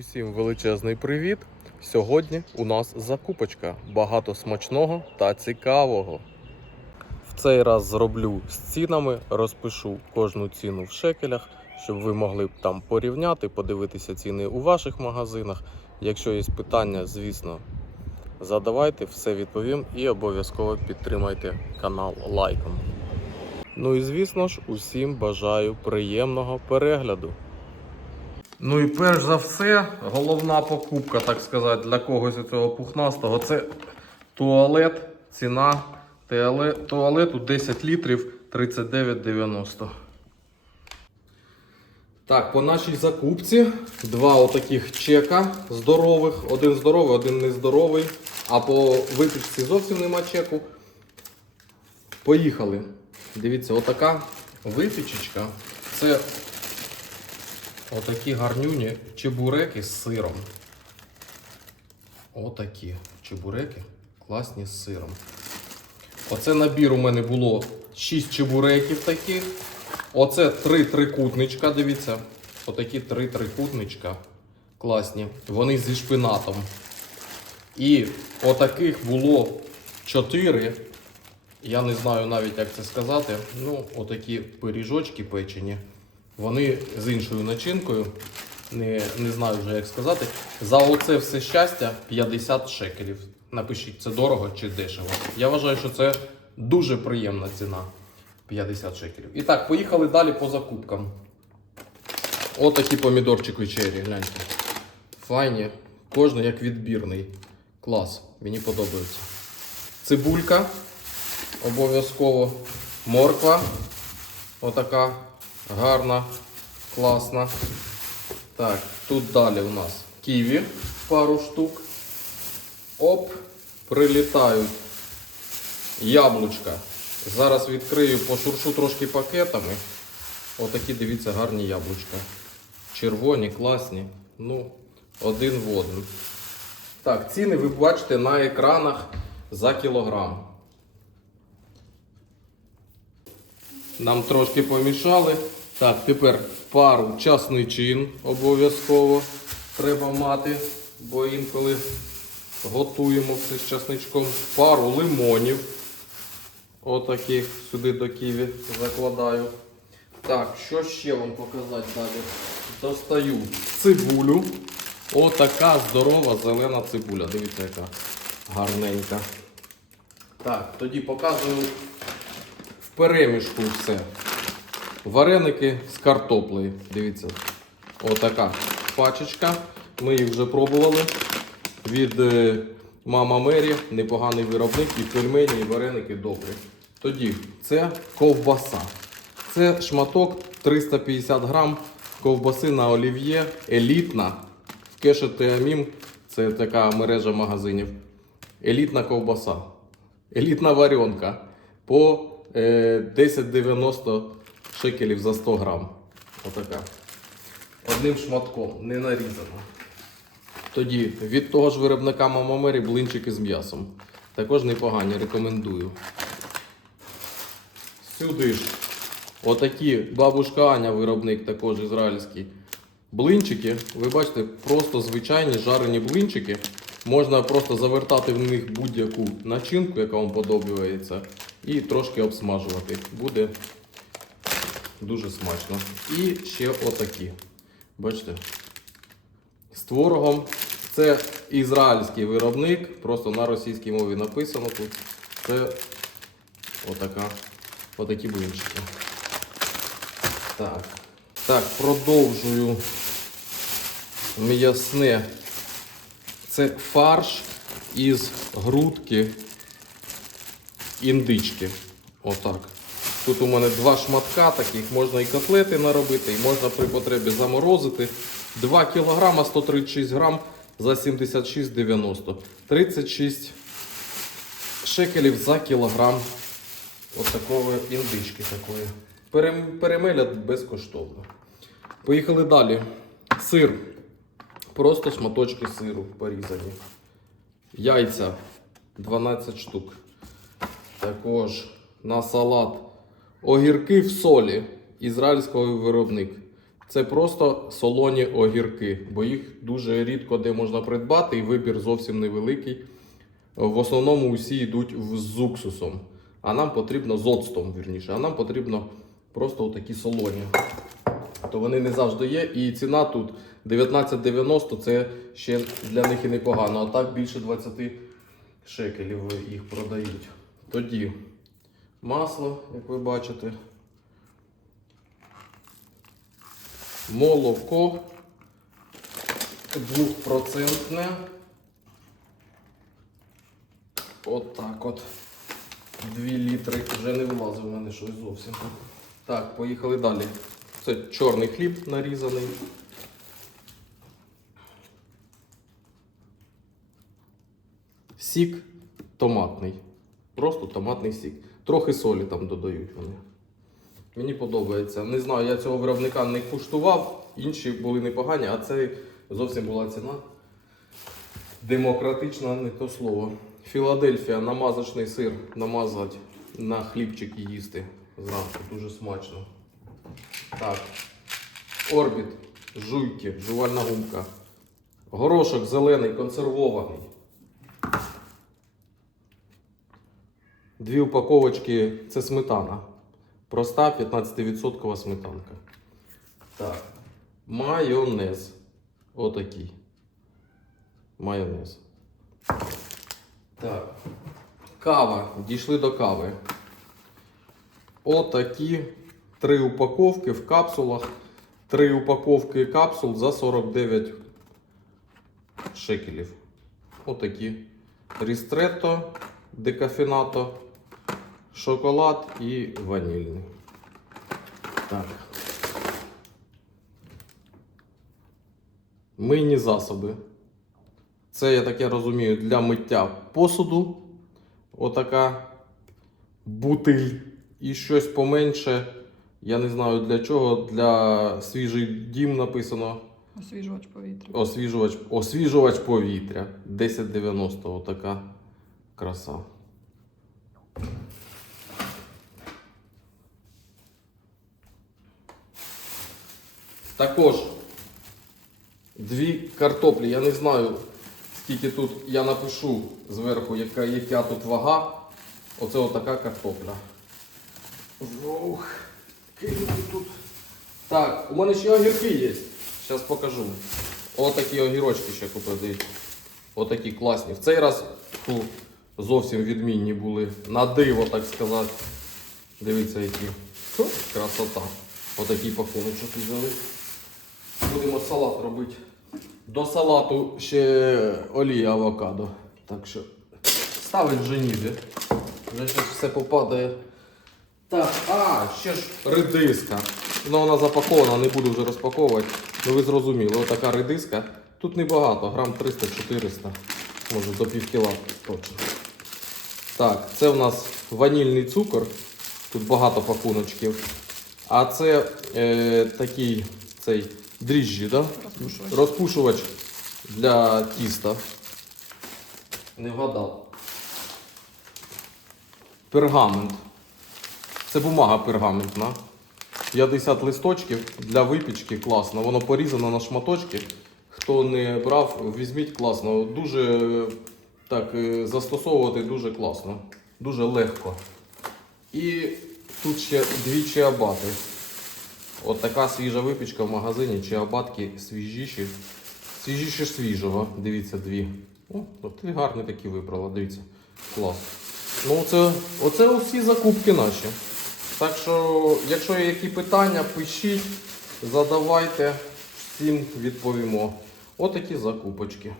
Усім величезний привіт! Сьогодні у нас закупочка. Багато смачного та цікавого. В цей раз зроблю з цінами, розпишу кожну ціну в шекелях, щоб ви могли б там порівняти, подивитися ціни у ваших магазинах. Якщо є питання, звісно, задавайте, все відповім і обов'язково підтримайте канал лайком. Ну і звісно ж, усім бажаю приємного перегляду. Ну і перш за все, головна покупка, так сказати, для когось цього пухнастого це туалет. Ціна туалету 10 літрів 39,90. Так, по нашій закупці два отаких чека здорових. Один здоровий, один нездоровий. А по випічці зовсім нема чеку. Поїхали. Дивіться, отака випічечка. Це Отакі гарнюні чебуреки з сиром. Отакі чебуреки класні з сиром. Оце набір у мене було 6 чебуреків таких. Оце 3 трикутничка, дивіться. Отакі 3 трикутничка. Класні. Вони зі шпинатом. І отаких було 4. Я не знаю навіть, як це сказати. Ну, отакі пиріжочки печені. Вони з іншою начинкою. Не, не знаю вже як сказати. За оце все щастя 50 шекелів. Напишіть, це дорого чи дешево. Я вважаю, що це дуже приємна ціна. 50 шекелів. І так, поїхали далі по закупкам. Отакі помідорчики черрі, гляньте. Файні. Кожен як відбірний. Клас. Мені подобається. Цибулька. Обов'язково. Морква. Отака гарна, класна. Так, тут далі у нас ківі пару штук. Оп, прилітають яблучка. Зараз відкрию, пошуршу трошки пакетами. Отакі, дивіться, гарні яблучка. Червоні, класні. Ну, один в один. Так, ціни ви бачите на екранах за кілограм. Нам трошки помішали. Так, тепер пару часничин обов'язково треба мати, бо інколи готуємо все з часничком. Пару лимонів. Отаких сюди до ківі закладаю. Так, що ще вам показати далі? Достаю цибулю. Отака здорова зелена цибуля. Дивіться, яка гарненька. Так, тоді показую в перемішку все. Вареники з картоплею. Дивіться, отака пачечка. Ми їх вже пробували від е, Мама Мері, непоганий виробник, і пельмені, і вареники добрі. Тоді це ковбаса. Це шматок 350 грам ковбаси на олів'є, елітна. В Кешетеамім, це така мережа магазинів. Елітна ковбаса. Елітна варенка по е, 10,90 шекелів за 100 грам. Отака. Одним шматком, не нарізано. Тоді від того ж виробника Мамамері блинчики з м'ясом. Також непогані, рекомендую. Сюди ж отакі бабушка Аня, виробник також ізраїльський. Блинчики, ви бачите, просто звичайні жарені блинчики. Можна просто завертати в них будь-яку начинку, яка вам подобається, і трошки обсмажувати. Буде дуже смачно. І ще отакі. Бачите? З творогом. Це ізраїльський виробник, просто на російській мові написано тут. Це отака, отакі блинчики. Так. Так, продовжую м'ясне. Це фарш із грудки індички. Отак. Тут у мене два шматка таких, можна і котлети наробити, і можна при потребі заморозити. 2 кг 136 грам за 76,90. 36 шекелів за кілограм от індички такої. Перемелять безкоштовно. Поїхали далі. Сир. Просто шматочки сиру порізані. Яйця 12 штук. Також на салат огірки в солі. Ізраїльський виробник. Це просто солоні огірки, бо їх дуже рідко де можна придбати, і вибір зовсім невеликий. В основному усі йдуть з уксусом. А нам потрібно з оцтом, вірніше, а нам потрібно просто такі солоні. То вони не завжди є. І ціна тут 19,90 це ще для них і непогано. А так більше 20 шекелів їх продають. Тоді масло, як ви бачите. Молоко двохпроцентне. Отак от. 2 літри вже не влазить в мене щось зовсім. Так, поїхали далі. Це чорний хліб нарізаний. Сік томатний. Просто томатний сік. Трохи солі там додають вони. Мені подобається. Не знаю, я цього виробника не куштував, інші були непогані, а це зовсім була ціна. Демократична, не то слово. Філадельфія, намазочний сир намазати на хлібчик і їсти зранку. Дуже смачно. Так. Орбіт, жуйки, жувальна гумка. Горошок зелений, консервований. Дві упаковочки це сметана. Проста 15% сметанка. Так. Майонез. Отакий. Майонез. Так. Кава. Дійшли до кави. Отакі три упаковки в капсулах. Три упаковки капсул за 49 шекелів. Отакі. Рістретто, декафінато, шоколад і ванільний. Так. Мийні засоби. Це, я таке розумію, для миття посуду. Отака бутиль. І щось поменше. Я не знаю для чого. Для свіжий дім написано. Освіжувач повітря. Освіжувач, освіжувач повітря. 1090. Отака краса. Також дві картоплі. Я не знаю, скільки тут я напишу зверху, яка, яка тут вага. Оце отака картопля. Ох, тут. Так, у мене ще огірки є. Зараз покажу. Отакі огірочки ще купив. дивіться. Отакі класні. В цей раз фу, зовсім відмінні були. На диво, так сказати. Дивіться, які. Красота. Отакий пакуночок взяли. Будемо салат робити. До салату ще олія авокадо. Так що ставить вже. Вже щось все попадає. Так, а, ще ж редиска. Ну, вона запакована, не буду вже розпаковувати. Ну ви зрозуміли, отака редиска. Тут небагато, грам 300-400, може до пів кіла точно. Так, це в нас ванільний цукор. Тут багато пакуночків. А це е, такий цей дріжджі, да? Розпушувач. розпушувач для тіста. Не вгадав. Пергамент. Це бумага пергаментна. 50 листочків для випічки класно. Воно порізано на шматочки. Хто не брав, візьміть класно. Дуже так е, застосовувати дуже класно. Дуже легко. І тут ще дві чиабати. От така свіжа випічка в магазині. чи Чиабатки свіжіші. Свіжіші свіжого. Дивіться, дві. О, ти гарні такі вибрала, дивіться. Клас. Ну, це, оце усі закупки наші. Так що, якщо є які питання, пишіть, задавайте, всім відповімо. Отакі закупочки.